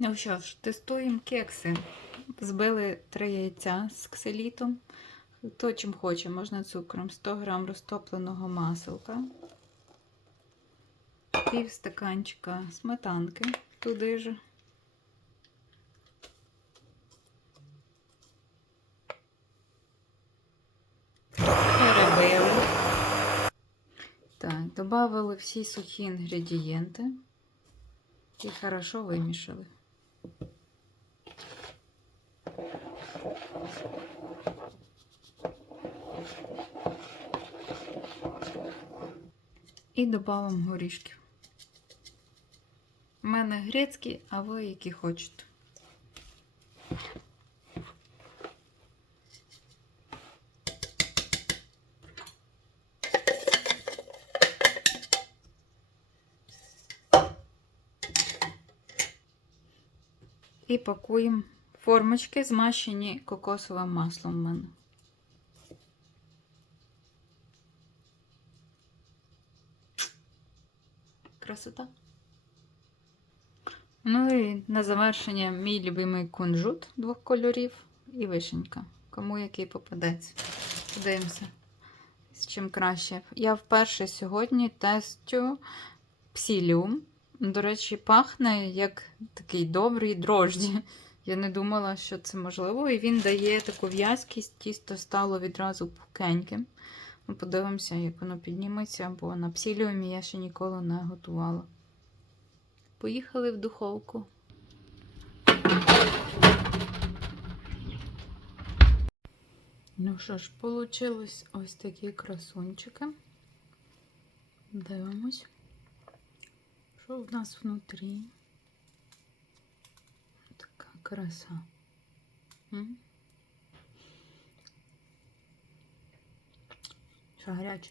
Ну що ж, тестуємо кекси. Збили три яйця з кселітом. Хто чим хоче, можна цукром. 100 грам розтопленого маселка. Пів стаканчика сметанки туди ж. Перебили. Так, добавили всі сухі інгредієнти і хорошо вимішали. І додамо горішків. У мене грецькі, а ви які хочете. І пакуємо формочки, змащені кокосовим маслом в мене. Красота. Ну і на завершення мій любимий кунжут двох кольорів і вишенька. Кому який попадеться. Подивимося, з чим краще. Я вперше сьогодні тестю псіліум. До речі, пахне як такий добрий дрожді. Я не думала, що це можливо. І він дає таку в'язкість, тісто стало відразу пухеньким. Ну, Подивимося, як воно підніметься, бо на псіліумі я ще ніколи не готувала. Поїхали в духовку. Ну що ж, получилось ось такі красунчики. Дивимось. Що в нас внутрі? Краса. Що гаряче?